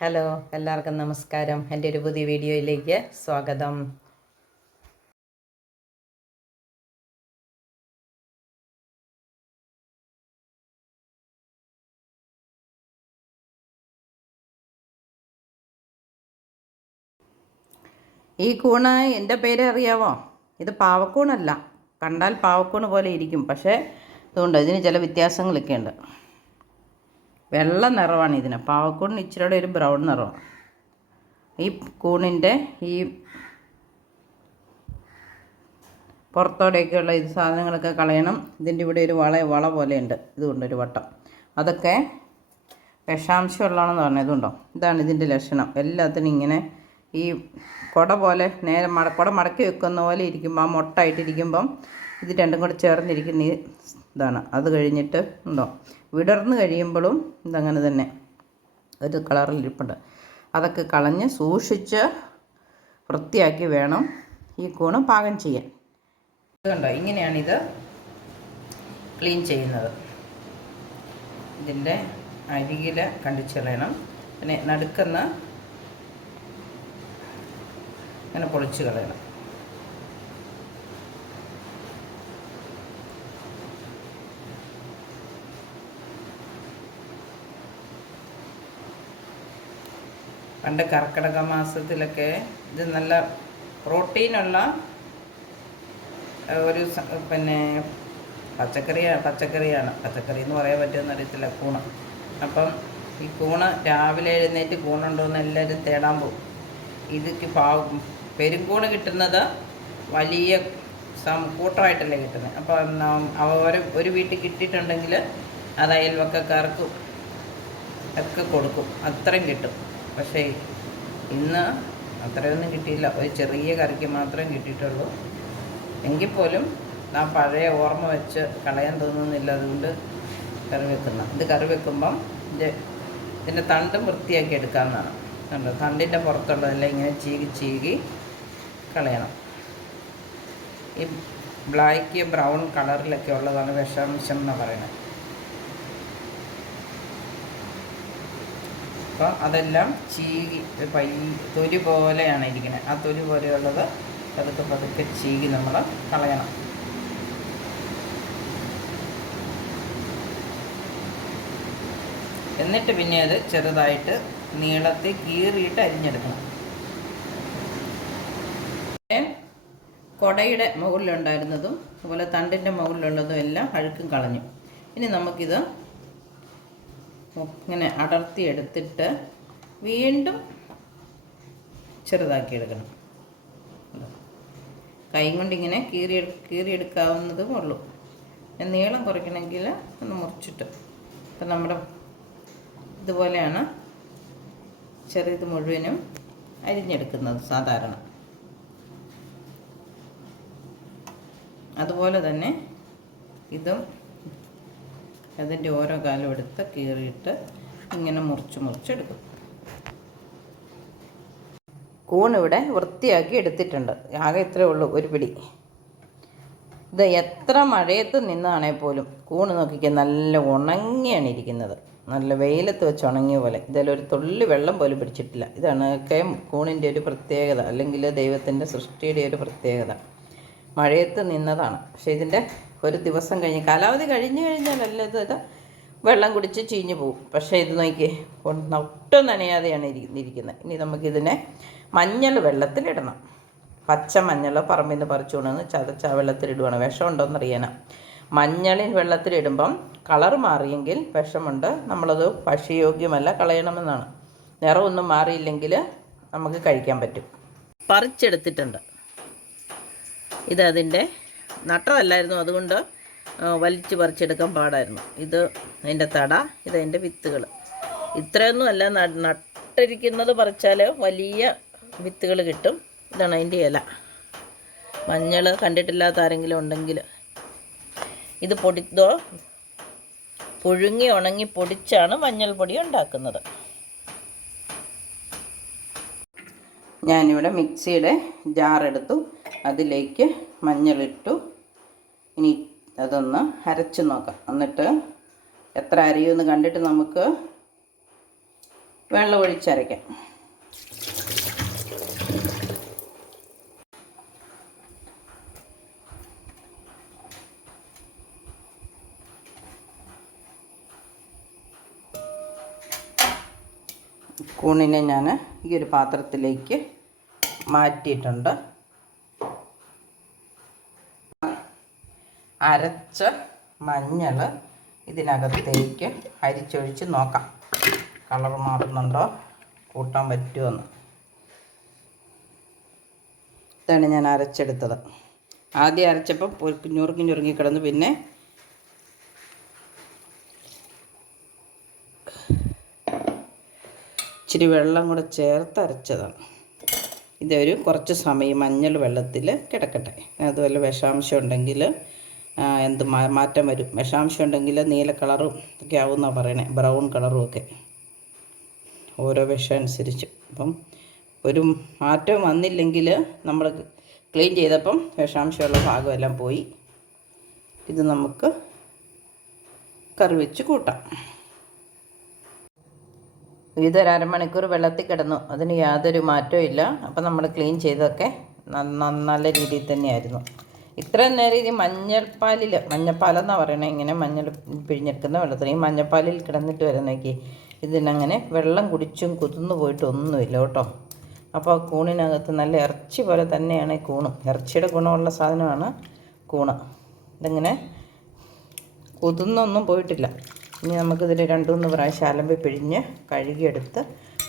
Hello, എല്ലാവർക്കും നമസ്കാരം. എൻ്റെ ഒരു പുതിയ വീഡിയോയിലേക്ക് സ്വാഗതം. ഈ കൂണ് എൻ്റെ പേര് അറിയാമോ? ഇത് പാവക്കൂണല്ല. കണ്ടാൽ പാവക്കൂണ് പോലെ ഇരിക്കും, പക്ഷേ ഇതുകൊണ്ട് ഇതിന് ചില വ്യത്യാസങ്ങളൊക്കെ ഉണ്ട്. വെള്ള നിറമാണ് ഇതിന്. പാവക്കൂണിന് ഇച്ചിരിയുടെ ഒരു ബ്രൗൺ നിറമാണ്. ഈ കൂണിൻ്റെ ഈ പുറത്തോടെയൊക്കെയുള്ള ഇത് സാധനങ്ങളൊക്കെ കളയണം. ഇതിൻ്റെ ഇവിടെ ഒരു വള പോലെയുണ്ട്, ഇതുകൊണ്ടൊരു വട്ടം. അതൊക്കെ വിഷാംശമുള്ളതാണെന്ന് പറഞ്ഞത്. ഇതുണ്ടോ, ഇതാണ് ഇതിൻ്റെ ലക്ഷണം. എല്ലാത്തിനും ഇങ്ങനെ ഈ കുട പോലെ നേരെ കുട മടക്കി വെക്കുന്ന പോലെ ഇരിക്കുമ്പോൾ, ആ മൊട്ടായിട്ടിരിക്കുമ്പം ഇത് രണ്ടും കൂടെ ചേർന്നിരിക്കുന്ന ഇതാണ്. അത് കഴിഞ്ഞിട്ട് ഉണ്ടോ, വിടർന്ന് കഴിയുമ്പോഴും ഇതങ്ങനെ തന്നെ ഒരു കളറിലിരിപ്പുണ്ട്. അതൊക്കെ കളഞ്ഞ് സൂക്ഷിച്ച് വൃത്തിയാക്കി വേണം ഈ കൂണ് പാകം ചെയ്യാൻ. ഇതുണ്ടോ, ഇങ്ങനെയാണിത് ക്ലീൻ ചെയ്യുന്നത്. ഇതിൻ്റെ അരികിൽ കണ്ടിച്ച് കളയണം. പിന്നെ നടുക്കുന്ന ഇങ്ങനെ പൊളിച്ച് കളയണം. പണ്ട് കർക്കിടക മാസത്തിലൊക്കെ ഇത് നല്ല പ്രോട്ടീനുള്ള ഒരു പിന്നെ പച്ചക്കറിയാണ്. പച്ചക്കറി എന്ന് പറയാൻ പറ്റുമെന്ന് അറിയത്തില്ല, കൂണ്. അപ്പം ഈ കൂണ് രാവിലെ എഴുന്നേറ്റ് കൂണുണ്ടോയെന്ന് എല്ലാവരും തേടാൻ പോകും. ഇതിക്ക് പെരുങ്കൂണ് കിട്ടുന്നത് വലിയ കൂട്ടമായിട്ടല്ലേ കിട്ടുന്നത്. അപ്പോൾ ഒരു വീട്ടിൽ കിട്ടിയിട്ടുണ്ടെങ്കിൽ അത് അയൽവക്കക്കാർക്കും ഒക്കെ കൊടുക്കും, അത്രയും കിട്ടും. പക്ഷേ ഇന്ന് അത്രയൊന്നും കിട്ടിയില്ല. ഒരു ചെറിയ കറിക്ക് മാത്രമേ കിട്ടിയിട്ടുള്ളൂ. എങ്കിൽ പോലും ആ പഴയ ഓർമ്മ വെച്ച് കളയാൻ തോന്നുന്നില്ല. അതുകൊണ്ട് കറി വെക്കുമ്പം ഇതിൻ്റെ തണ്ടും വൃത്തിയാക്കി എടുക്കാവുന്നതാണ്. കണ്ടോ, തണ്ടിൻ്റെ പുറത്തുള്ളതെല്ലാം ഇങ്ങനെ ചീകി കളയണം. ഈ ബ്ലാക്ക് ബ്രൗൺ കളറിലൊക്കെ ഉള്ളതാണ് വിഷാംശം എന്ന് പറയുന്നത്. അപ്പോൾ അതെല്ലാം ചീകി തൊലി പോലെയാണ് ഇരിക്കുന്നത്. ആ തൊലി പോലെയുള്ളത് പതുക്കെ ചീകി നമ്മൾ കളയണം. എന്നിട്ട് പിന്നെ അത് ചെറുതായിട്ട് നീളത്തിൽ കീറിയിട്ട് അരിഞ്ഞെടുക്കണം. കൊടയുടെ മുകളിലുണ്ടായിരുന്നതും അതുപോലെ തണ്ടിൻ്റെ മുകളിലുള്ളതും എല്ലാം അഴുക്കും കളഞ്ഞു. ഇനി നമുക്കിത് ഇങ്ങനെ അടർത്തിയെടുത്തിട്ട് വീണ്ടും ചെറുതാക്കിയെടുക്കണം. കൈ കൊണ്ടിങ്ങനെ കീറിയെടുക്കാവുന്നതും ഉള്ളൂ. നീളം കുറയ്ക്കണമെങ്കിൽ ഒന്ന് മുറിച്ചിട്ട്. ഇപ്പം നമ്മുടെ ഇതുപോലെയാണ് ചെറിയത് മുഴുവനും അരിഞ്ഞെടുക്കുന്നത് സാധാരണ. അതുപോലെ തന്നെ ഇതും അതിൻ്റെ ഓരോ കാലും എടുത്ത് കീറിയിട്ട് ഇങ്ങനെ മുറിച്ചെടുക്കും. കൂണിവിടെ വൃത്തിയാക്കി എടുത്തിട്ടുണ്ട്. ആകെ ഇത്രയേ ഉള്ളൂ, ഒരു പിടി. ഇത് എത്ര മഴയത്ത് നിന്നാണെങ്കിൽ പോലും കൂണ് നോക്കിക്കാൻ നല്ല ഉണങ്ങിയാണ് ഇരിക്കുന്നത്. നല്ല വെയിലത്ത് വെച്ച് ഉണങ്ങിയ പോലെ. ഇതിലൊരു തുള്ളി വെള്ളം പോലും പിടിച്ചിട്ടില്ല. ഇതാണ് കൂണിൻ്റെ ഒരു പ്രത്യേകത, അല്ലെങ്കിൽ ദൈവത്തിൻ്റെ സൃഷ്ടിയുടെ ഒരു പ്രത്യേകത. മഴയത്ത് നിന്നതാണ്. പക്ഷേ ഇതിൻ്റെ ഒരു ദിവസം കഴിഞ്ഞ് കാലാവധി കഴിഞ്ഞ് കഴിഞ്ഞാലല്ല ഇത് വെള്ളം കുടിച്ച് ചീഞ്ഞു പോകും. പക്ഷേ ഇത് നോക്കി ഒട്ടും നനയാതെയാണ് ഇരിക്കുന്നത്. ഇനി നമുക്കിതിനെ മഞ്ഞൾ വെള്ളത്തിലിടണം. പച്ച മഞ്ഞൾ പറമ്പിൽ നിന്ന് പറിച്ചുകൊണ്ടെന്ന് ചതച്ച വെള്ളത്തിലിടുവാണ്. വിഷമുണ്ടോയെന്നറിയാനാണ്. മഞ്ഞളിൽ വെള്ളത്തിലിടുമ്പം കളർ മാറിയെങ്കിൽ വിഷമുണ്ട്, നമ്മളത് ഭക്ഷ്യയോഗ്യമല്ല, കളയണമെന്നാണ്. നിറമൊന്നും മാറിയില്ലെങ്കിൽ നമുക്ക് കഴിക്കാൻ പറ്റും. പറിച്ചെടുത്തിട്ടുണ്ട്. ഇതതിൻ്റെ നട്ടതല്ലായിരുന്നു, അതുകൊണ്ട് വലിച്ച് പറിച്ചെടുക്കാൻ പാടായിരുന്നു. ഇത് അതിൻ്റെ തട, ഇതതിൻ്റെ വിത്തുകൾ. ഇത്രയൊന്നും അല്ല, നട്ടിരിക്കുന്നത് പറിച്ചാൽ വലിയ വിത്തുകൾ കിട്ടും. ഇതാണ് അതിൻ്റെ ഇല. മഞ്ഞൾ കണ്ടിട്ടില്ലാത്ത ആരെങ്കിലും ഉണ്ടെങ്കിൽ ഇത് പുഴുങ്ങി ഉണങ്ങി പൊടിച്ചാണ് മഞ്ഞൾപ്പൊടി ഉണ്ടാക്കുന്നത്. ഞാനിവിടെ മിക്സിയുടെ ജാറെടുത്തു, അതിലേക്ക് മഞ്ഞളിട്ടു. ഇനി അതൊന്ന് അരച്ച് നോക്കാം. എന്നിട്ട് എത്ര അരിയുമെന്ന് കണ്ടിട്ട് നമുക്ക് വെള്ളം ഒഴിച്ചരയ്ക്കാം. കൂണിനെ ഞാൻ ഈ ഒരു പാത്രത്തിലേക്ക് മാറ്റിയിട്ടുണ്ട്. അരച്ച മഞ്ഞൾ ഇതിനകത്തേക്ക് അരിച്ചൊഴിച്ച് നോക്കാം, കളർ മാറുന്നുണ്ടോ, കൂട്ടാൻ പറ്റുമെന്ന്. ഇതാണ് ഞാൻ അരച്ചെടുത്തത്. ആദ്യം അരച്ചപ്പോൾ ഞുറുങ്ങി കിടന്നു, പിന്നെ ഇച്ചിരി വെള്ളം കൂടെ ചേർത്ത് അരച്ചതാണ്. ഇതൊരു കുറച്ച് സമയം മഞ്ഞൾ വെള്ളത്തിൽ കിടക്കട്ടെ. അതുപോലെ വിഷാംശം ഉണ്ടെങ്കിൽ എന്ത് മാറ്റം വരും. വിഷാംശം ഉണ്ടെങ്കിൽ നീല കളറും ഒക്കെ ആവുമെന്നാണ് പറയണേ, ബ്രൗൺ കളറും ഒക്കെ, ഓരോ വിഷം അനുസരിച്ച്. അപ്പം ഒരു മാറ്റം വന്നില്ലെങ്കിൽ നമ്മൾ ക്ലീൻ ചെയ്തപ്പം വിഷാംശമുള്ള ഭാഗമെല്ലാം പോയി. ഇത് നമുക്ക് കറി വെച്ച് കൂട്ടാം. ഇതൊരു അരമണിക്കൂർ വെള്ളത്തിൽ കിടന്നു, അതിന് യാതൊരു മാറ്റവും ഇല്ല. അപ്പം നമ്മൾ ക്ലീൻ ചെയ്തൊക്കെ നല്ല രീതിയിൽ തന്നെയായിരുന്നു. ഇത്രയും നേരം ഈ മഞ്ഞപ്പാലെന്നാണ് പറയണത്, ഇങ്ങനെ മഞ്ഞൾ പിഴിഞ്ഞെടുക്കുന്ന വെള്ളത്തിൽ ഈ മഞ്ഞപ്പാലിൽ കിടന്നിട്ട് വരുന്നേക്ക് ഇതിനങ്ങനെ വെള്ളം കുടിച്ചും കുതിർന്നു പോയിട്ടൊന്നുമില്ല കേട്ടോ. അപ്പോൾ കൂണിനകത്ത് നല്ല ഇറച്ചി പോലെ തന്നെയാണ് ഈ കൂണ്. ഇറച്ചിയുടെ ഗുണമുള്ള സാധനമാണ് കൂണ്. ഇതിങ്ങനെ കുതിർന്നൊന്നും പോയിട്ടില്ല. ഇനി നമുക്കിതിൽ 2-3 പ്രാവശ്യം അലമ്പി പിഴിഞ്ഞ് കഴുകിയെടുത്ത്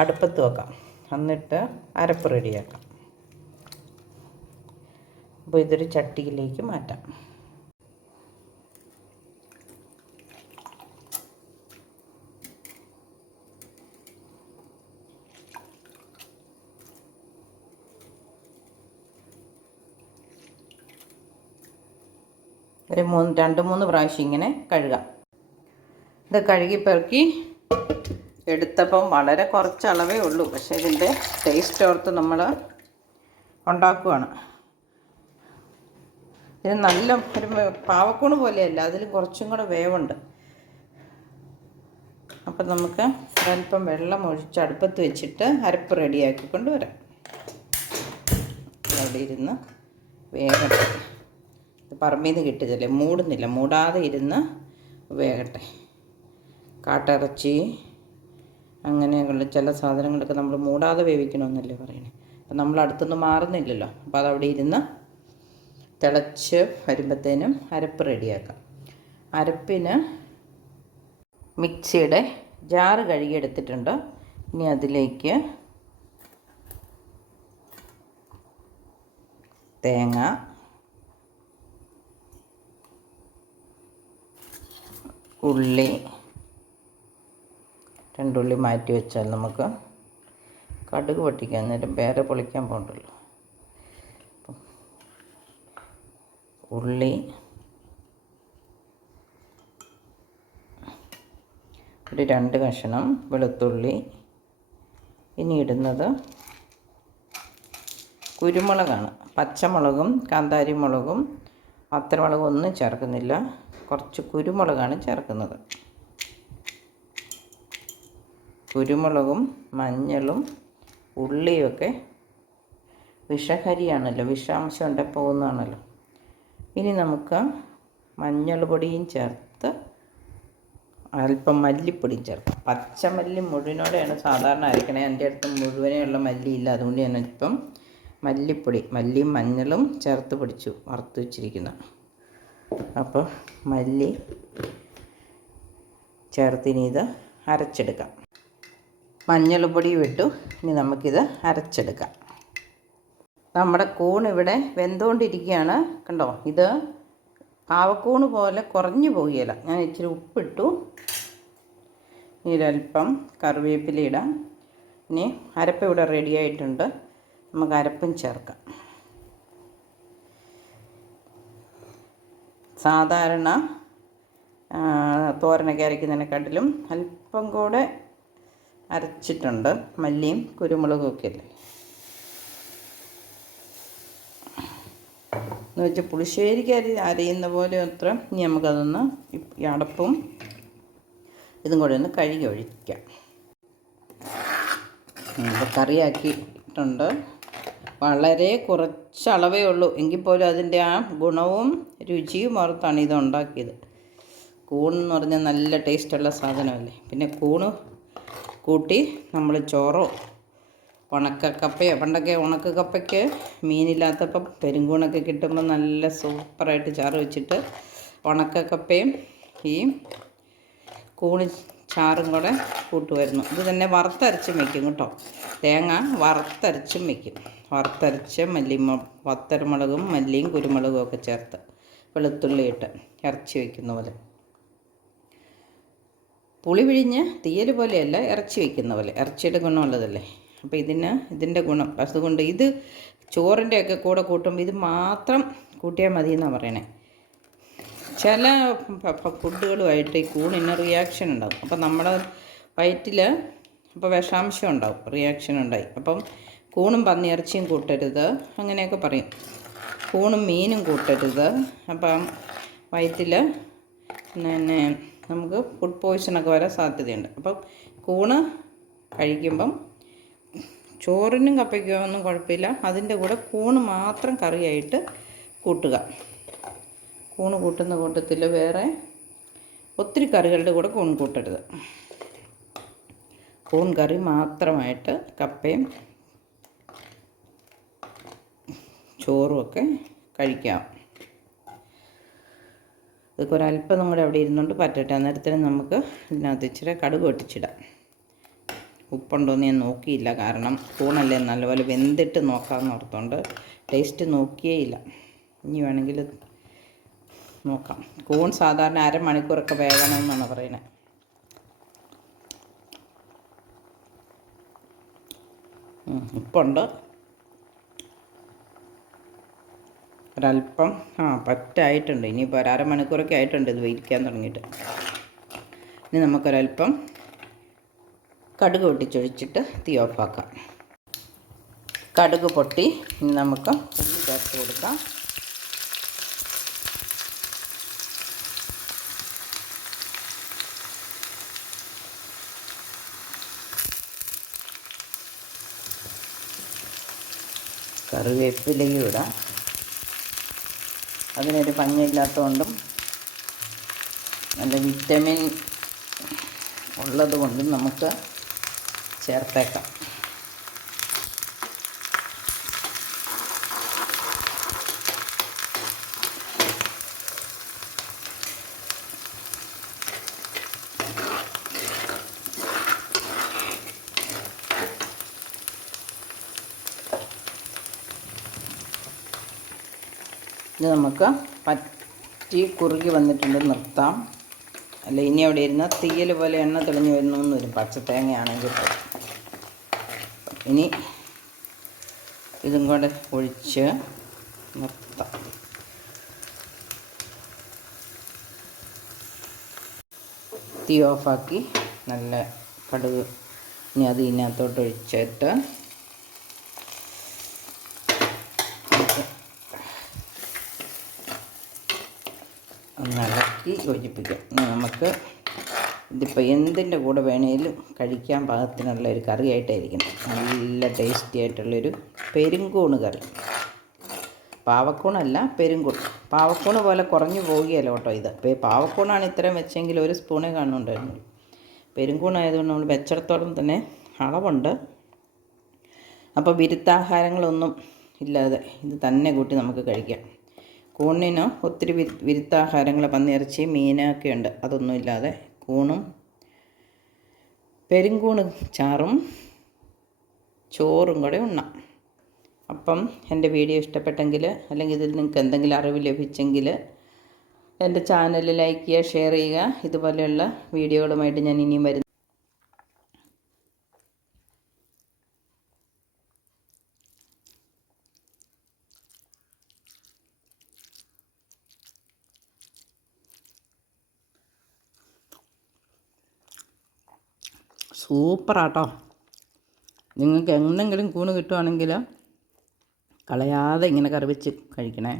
അടുപ്പത്ത് വെക്കാം. എന്നിട്ട് അരപ്പ് റെഡിയാക്കാം. അപ്പോൾ ഇതൊരു ചട്ടിയിലേക്ക് മാറ്റാം. ഒരു 2-3 പ്രാവശ്യം ഇങ്ങനെ കഴുകാം. ഇത് കഴുകി പെറുക്കി എടുത്തപ്പം വളരെ കുറച്ച് അളവേ ഉള്ളൂ, പക്ഷേ ഇതിൻ്റെ ടേസ്റ്റ് ഓർത്ത് നമ്മൾ ഉണ്ടാക്കുകയാണ്. ഇത് നല്ല ഒരു പാവക്കൂണ് പോലെയല്ല, അതിൽ കുറച്ചും കൂടെ വേവുണ്ട്. അപ്പം നമുക്ക് അല്പം വെള്ളം ഒഴിച്ച് അടുപ്പത്ത് വെച്ചിട്ട് അരപ്പ് റെഡിയാക്കി കൊണ്ടുവരാം. അവിടെ ഇരുന്ന് വേകട്ടെ. പറമ്പിൽ നിന്ന് കിട്ടിയതല്ലേ, മൂടാതെ ഇരുന്ന് വേകട്ടെ. കാട്ടിറച്ചി അങ്ങനെയുള്ള ചില സാധനങ്ങളൊക്കെ നമ്മൾ മൂടാതെ വേവിക്കണമെന്നല്ലേ പറയണേ. അപ്പം നമ്മൾ അടുത്തൊന്നും മാറുന്നില്ലല്ലോ. അപ്പോൾ അതവിടെ ഇരുന്ന് തിളച്ച് വരുമ്പോഴത്തേനും അരപ്പ് റെഡിയാക്കാം. അരപ്പിന് മിക്സിയുടെ ജാറ് കഴുകിയെടുത്തിട്ടുണ്ട്. ഇനി അതിലേക്ക് തേങ്ങ, ഉള്ളി, 2 ഉള്ളി മാറ്റി വെച്ചാൽ നമുക്ക് കടുക് പൊട്ടിക്കാൻ നേരം വേറെ പൊളിക്കാൻ പോകണ്ടല്ലോ. ഉള്ളി, ഒരു 2 കഷ്ണം വെളുത്തുള്ളി. ഇനി ഇടുന്നത് കുരുമുളകാണ്. പച്ചമുളകും കാന്താരി മുളകും വത്തൽമുളകും ഒന്നും ചേർക്കുന്നില്ല, കുറച്ച് കുരുമുളകാണ് ചേർക്കുന്നത്. കുരുമുളകും മഞ്ഞളും ഉള്ളിയൊക്കെ വിഷഹരിയാണല്ലോ, വിഷാംശം ഉണ്ടെ പോകുന്നതാണല്ലോ. ഇനി നമുക്ക് മഞ്ഞൾ പൊടിയും ചേർത്ത് അല്പം മല്ലിപ്പൊടിയും ചേർക്കാം. പച്ചമല്ലി മുഴുവനോടെയാണ് സാധാരണ അരക്കണേ. എൻ്റെ അടുത്ത് മുഴുവനെയുള്ള മല്ലിയില്ല, അതുകൊണ്ട് ഞാൻ അല്പം മല്ലിയും മഞ്ഞളും ചേർത്ത് വറുത്ത് വെച്ചിരിക്കുന്ന. അപ്പോൾ മല്ലി ചേർത്തിനി ഇത് അരച്ചെടുക്കാം. മഞ്ഞൾ പൊടി വിട്ടു, ഇനി നമുക്കിത് അരച്ചെടുക്കാം. നമ്മുടെ കൂൺ ഇവിടെ വെന്തുകൊണ്ടിരിക്കുകയാണ്, കണ്ടോ. ഇത് പാവക്കൂണ് പോലെ കുറഞ്ഞു പോവുകയില്ല. ഞാൻ ഇച്ചിരി ഉപ്പിട്ടു. ഇനി ഒരല്പം കറിവേപ്പില ഇടാം. ഇനി അരപ്പ് ഇവിടെ റെഡി ആയിട്ടുണ്ട്, നമുക്ക് അരപ്പും ചേർക്കാം. സാധാരണ തോരനൊക്കെ അരയ്ക്കുന്നതിനെക്കാട്ടിലും അല്പം കൂടെ അരച്ചിട്ടുണ്ട്, മല്ലിയും കുരുമുളകും ഒക്കെ അല്ലേ എന്ന് വെച്ചാൽ പുളിശ്ശേരിക്ക് അരയുന്ന പോലെ അത്ര. ഇനി നമുക്കതൊന്ന് ഈ അടപ്പും ഇതും കൂടെ ഒന്ന് കഴുകി ഒഴിക്കാം. ഇപ്പോൾ കറിയാക്കിയിട്ടുണ്ട്. വളരെ കുറച്ച് അളവേ ഉള്ളൂ, എങ്കിൽ പോലും അതിൻ്റെ ആ ഗുണവും രുചിയും ഓർത്താണ് ഇത് ഉണ്ടാക്കിയത്. കൂണെന്ന് പറഞ്ഞാൽ നല്ല ടേസ്റ്റുള്ള സാധനമല്ലേ. പിന്നെ കൂണ് കൂട്ടി നമ്മൾ ചോറോ ഉണക്കക്കപ്പയോ, പണ്ടൊക്കെ ഉണക്കക്കപ്പയ്ക്ക് മീനില്ലാത്തപ്പം പെരുങ്കൂണൊക്കെ കിട്ടുമ്പോൾ നല്ല സൂപ്പറായിട്ട് ചാറ് വെച്ചിട്ട് ഉണക്കക്കപ്പയും ഈ കൂണ് ചാറും കൂടെ കൂട്ടുമായിരുന്നു. ഇത് തന്നെ വറുത്തരച്ചും വയ്ക്കും കേട്ടോ. തേങ്ങ വറുത്തരച്ചും വയ്ക്കും. വറുത്തരച്ച് വത്തരമുളകും മല്ലിയും കുരുമുളകും ഒക്കെ ചേർത്ത് വെളുത്തുള്ളി ഇട്ട് ഇറച്ചി വയ്ക്കുന്ന പോലെ. പുളി പിഴിഞ്ഞ് തീയൽ പോലെയല്ല, ഇറച്ചി വയ്ക്കുന്ന പോലെ. ഇറച്ചിയുടെ ഗുണമുള്ളതല്ലേ. അപ്പോൾ ഇതിൻ്റെ ഗുണം അതുകൊണ്ട് ഇത് ചോറിൻ്റെയൊക്കെ കൂടെ കൂട്ടുമ്പോൾ ഇത് മാത്രം കൂട്ടിയാൽ മതി എന്നാണ് പറയണേ. ചില ഫുഡുകളുമായിട്ട് ഈ കൂണിന് റിയാക്ഷൻ ഉണ്ടാകും. അപ്പം നമ്മുടെ വയറ്റിൽ അപ്പോൾ വിഷാംശം ഉണ്ടാവും, റിയാക്ഷൻ ഉണ്ടായി. അപ്പം കൂണും പന്നിയിറച്ചിയും കൂട്ടരുത് അങ്ങനെയൊക്കെ പറയും. കൂണും മീനും കൂട്ടരുത്. അപ്പം വയറ്റിൽ പിന്നെ നമുക്ക് ഫുഡ് പോയ്സണൊക്കെ വരാൻ സാധ്യതയുണ്ട്. അപ്പം കൂണ് കഴിക്കുമ്പം ചോറിനും കപ്പയ്ക്കോ ഒന്നും കുഴപ്പമില്ല, അതിൻ്റെ കൂടെ കൂണ് മാത്രം കറിയായിട്ട് കൂട്ടുക. കൂണ് കൂട്ടുന്ന കൂട്ടത്തിൽ വേറെ ഒത്തിരി കറികളുടെ കൂടെ കൂൺ കൂട്ടരുത്. കൂൺ കറി മാത്രമായിട്ട് കപ്പയും ചോറുമൊക്കെ കഴിക്കാം. ഇതൊക്കെ ഒരല്പം നമ്മുടെ അവിടെ ഇരുന്നുകൊണ്ട് പറ്റട്ടെ. അന്നേരത്തിന് നമുക്ക് ഇതിനകത്ത് ഇച്ചിരി കടുക് പൊട്ടിച്ചിടാം. ഉപ്പുണ്ടോയെന്ന് ഞാൻ നോക്കിയില്ല, കാരണം കൂണല്ലേ നല്ലപോലെ വെന്തിട്ട് നോക്കാമെന്ന് ഓർത്തുകൊണ്ട് ടേസ്റ്റ് നോക്കിയേയില്ല. ഇനി വേണമെങ്കിൽ നോക്കാം. കൂൺ സാധാരണ അരമണിക്കൂറൊക്കെ വേകണമെന്നാണ് പറയുന്നത്. ഉപ്പുണ്ട് ഒരല്പം, പറ്റായിട്ടുണ്ട്. ഇനിയിപ്പോൾ അരമണിക്കൂറൊക്കെ ആയിട്ടുണ്ട് ഇത് വേവിക്കാൻ തുടങ്ങിയിട്ട്. ഇനി നമുക്കൊരല്പം കടുക് പൊട്ടിച്ചൊഴിച്ചിട്ട് തീ ഓഫാക്കാം. കടുക് പൊട്ടി ഇനി നമുക്ക് ഉള്ളി ചേർത്ത് കൊടുക്കാം. കറിവേപ്പിലയും ഇടാം. അതിനൊരു പഞ്ഞമില്ലാത്തതുകൊണ്ടും നല്ല വിറ്റമിൻ ഉള്ളത് കൊണ്ടും നമുക്ക് ചേർത്തേക്കാം. ഇത് നമുക്ക് പറ്റി കുറുകി വന്നിട്ടുണ്ട്, നിർത്താം. അല്ല ഇനി അവിടെ ഇരുന്ന തീയൽ പോലെ എണ്ണ തെളിഞ്ഞ് വരുന്നു വരും, പച്ചത്തേങ്ങയാണെങ്കിൽ. ഇനി ഇതും കൂടെ ഒഴിച്ച് നിർത്താം. തീ ഓഫാക്കി നല്ല കടുക് ഇനി അത് ഇതിനകത്തോട്ട് ഒഴിച്ചിട്ട് ഒന്ന് ഇളക്കി യോജിപ്പിക്കാം. നമുക്ക് ഇതിപ്പോൾ എന്തിൻ്റെ കൂടെ വേണേലും കഴിക്കാൻ പാകത്തിനുള്ള ഒരു കറിയായിട്ടായിരിക്കും. നല്ല ടേസ്റ്റി ആയിട്ടുള്ളൊരു പെരുങ്കൂണ് കറി. പാവക്കൂണല്ല, പെരുങ്കൂൺ. പാവക്കൂണ് പോലെ കുറഞ്ഞു പോവുകയല്ല കേട്ടോ ഇത്. പാവക്കൂണാണ് ഇത്രയും വെച്ചെങ്കിൽ ഒരു സ്പൂണേ കാണുന്നുണ്ടായിരുന്നു. പെരുങ്കൂണായതുകൊണ്ട് നമ്മൾ വെച്ചിടത്തോളം തന്നെ അളവുണ്ട്. അപ്പോൾ വിരുദ്ധാഹാരങ്ങളൊന്നും ഇല്ലാതെ ഇത് തന്നെ കൂട്ടി നമുക്ക് കഴിക്കാം. കൂണിന് ഒത്തിരി വിരുദ്ധാഹാരങ്ങൾ, പന്നിയിറച്ചി, മീനൊക്കെ ഉണ്ട്. അതൊന്നും ഇല്ലാതെ കൂണും പെരുങ്കൂണ് ചാറും ചോറും കൂടെ ഉണ്ണാം. അപ്പം എൻ്റെ വീഡിയോ ഇഷ്ടപ്പെട്ടെങ്കിൽ, അല്ലെങ്കിൽ ഇതിൽ നിങ്ങൾക്ക് എന്തെങ്കിലും അറിവ് ലഭിച്ചെങ്കിൽ എൻ്റെ ചാനൽ ലൈക്ക് ചെയ്യുക, ഷെയർ ചെയ്യുക. ഇതുപോലെയുള്ള വീഡിയോകളുമായിട്ട് ഞാൻ ഇനിയും വരുന്നു. സൂപ്പറാട്ടോ. നിങ്ങൾക്ക് എന്തെങ്കിലും കൂണ് കിട്ടുവാണെങ്കിൽ കളയാതെ ഇങ്ങനെ കറി വെച്ച് കഴിക്കണേ.